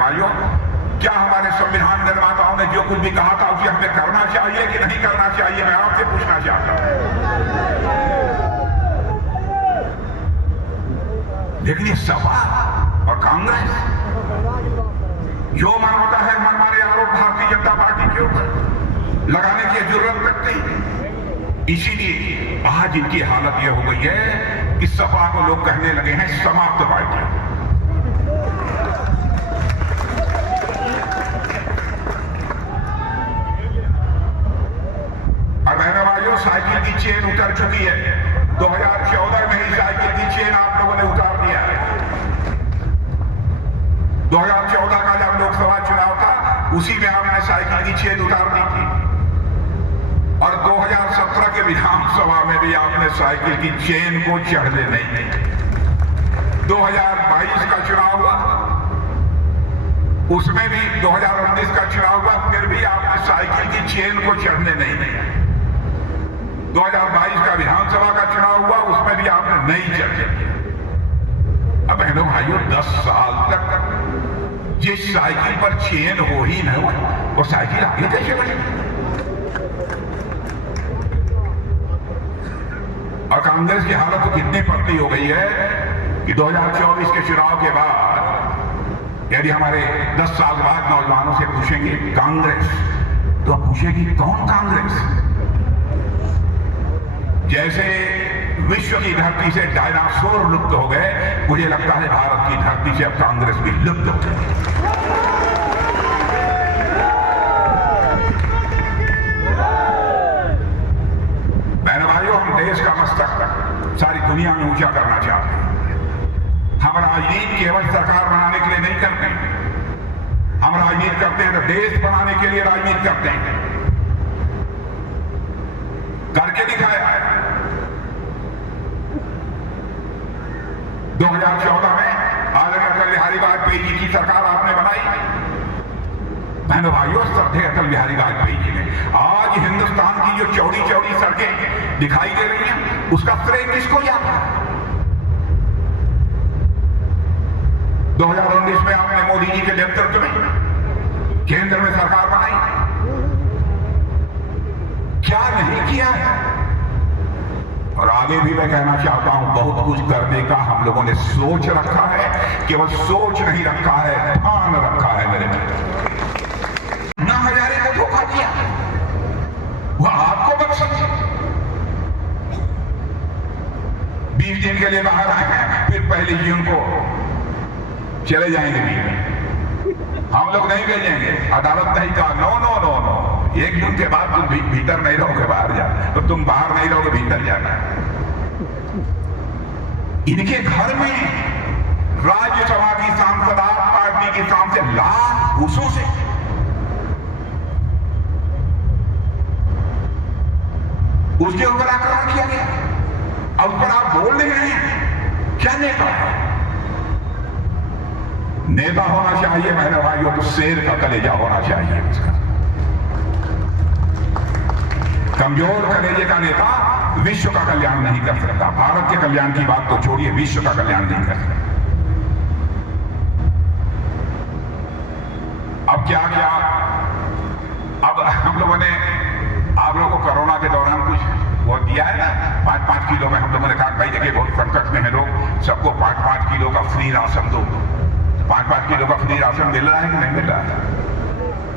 भाइयों, क्या हमारे संविधान निर्माताओं ने जो कुछ भी कहा था उसे हमें करना चाहिए कि नहीं करना चाहिए, मैं आपसे पूछना चाहता हूं। लेकिन ये सपा और कांग्रेस जो मानता है मनमाने आरोप भारतीय जनता पार्टी के ऊपर लगाने की जरूरत रखती है। इसीलिए आज इनकी हालत यह हो गई है कि सपा को लोग कहने लगे हैं समाप्त पार्टी। और बहनों भाइयों, साइकिल की चेन उतर चुकी है। 2014 में ही साइकिल की चेन आप लोगों ने उतार दिया है। 2014 का जब लोकसभा चुनाव था उसी में आपने साइकिल की चेन उतार दी थी, और 2017 के विधानसभा में भी आपने साइकिल की चेन को चढ़ने नहीं दी। 2022 का चुनाव हुआ, उसमें भी 2019 का चुनाव हुआ, फिर भी आपने साइकिल की चेन को चढ़ने नहीं दिया। 2022 का विधानसभा का चुनाव हुआ, उसमें भी आपने नहीं चढ़ने दिया। अब बहनों भाइयों, 10 साल तक जिस साइकिल पर चेन हो ही न हो, वो साइकिल आगे कैसे बढ़ेगी? और कांग्रेस की हालत तो कितनी पतली हो गई है कि 2024 के चुनाव के बाद यदि हमारे 10 साल बाद नौजवानों से पूछेंगे कांग्रेस, तो पूछेगी कौन कांग्रेस? जैसे विश्व की धरती से डायनासोर लुप्त हो गए, मुझे लगता है भारत की धरती से अब कांग्रेस भी लुप्त हो गई। बहनों भाइयों, हम देश का मस्तक सारी दुनिया में ऊंचा करना चाहते हैं। हम राजनीति केवल सरकार बनाने के लिए नहीं करते हैं, हम राजनीति करते हैं तो देश बनाने के लिए राजनीति करते हैं। करके दिखाया है। 2014 में अटल बिहारी वाजपेयी जी की सरकार आपने बनाई। बहनों भाइयों, श्रद्धेय अटल बिहारी वाजपेयी जी ने आज हिंदुस्तान की जो चौड़ी चौड़ी सड़कें दिखाई दे रही हैं, उसका श्रेय किसको जाता है? 2019 में आपने मोदी जी के नेतृत्व में केंद्र में सरकार बनाई, क्या नहीं किया है? और आगे भी मैं कहना चाहता हूं, बहुत कुछ करने का हम लोगों ने सोच रखा है, केवल सोच नहीं रखा है, ठान रखा है। मेरे अन्ना हजारे को धोखा दिया, वह आपको बख्शा। 20 दिन के लिए बाहर आए हैं, फिर पहली जून को चले जाएंगे। हम लोग नहीं भेजेंगे, अदालत नहीं कहा नो नो नो नो, 1 जून के बाद तुम भीतर नहीं रहोगे, बाहर जाना, तो तुम बाहर नहीं रहोगे, भीतर जाना। इनके घर में राज्यसभा की सांसद आप पार्टी की सांसद लाख घूसों से उसके ऊपर आक्रमण किया गया, अब पर आप बोल रहे हैं क्या नेता है? नेता होना चाहिए मेरे भाइयों तो शेर का कलेजा होना चाहिए। उसका कमजोर कलेजे का नेता विश्व का कल्याण नहीं कर सकता। भारत के कल्याण की बात तो छोड़िए, विश्व का कल्याण नहीं कर सकता। अब क्या क्या, अब हम लोगों ने आप लोगों को कोरोना के दौरान कुछ वो दिया है ना, 5-5 किलो में हम लोगों ने कहा भाई देखिए बहुत संकट में है लोग, सबको 5-5 किलो का फ्री राशन दो। 5-5 किलो का फ्री राशन मिल रहा है कि नहीं मिल रहा है?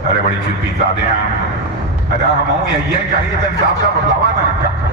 अरे बड़ी चुप्पी साधे हैं। अरे हम यही है, कहीं साफ साफ बदलावा ना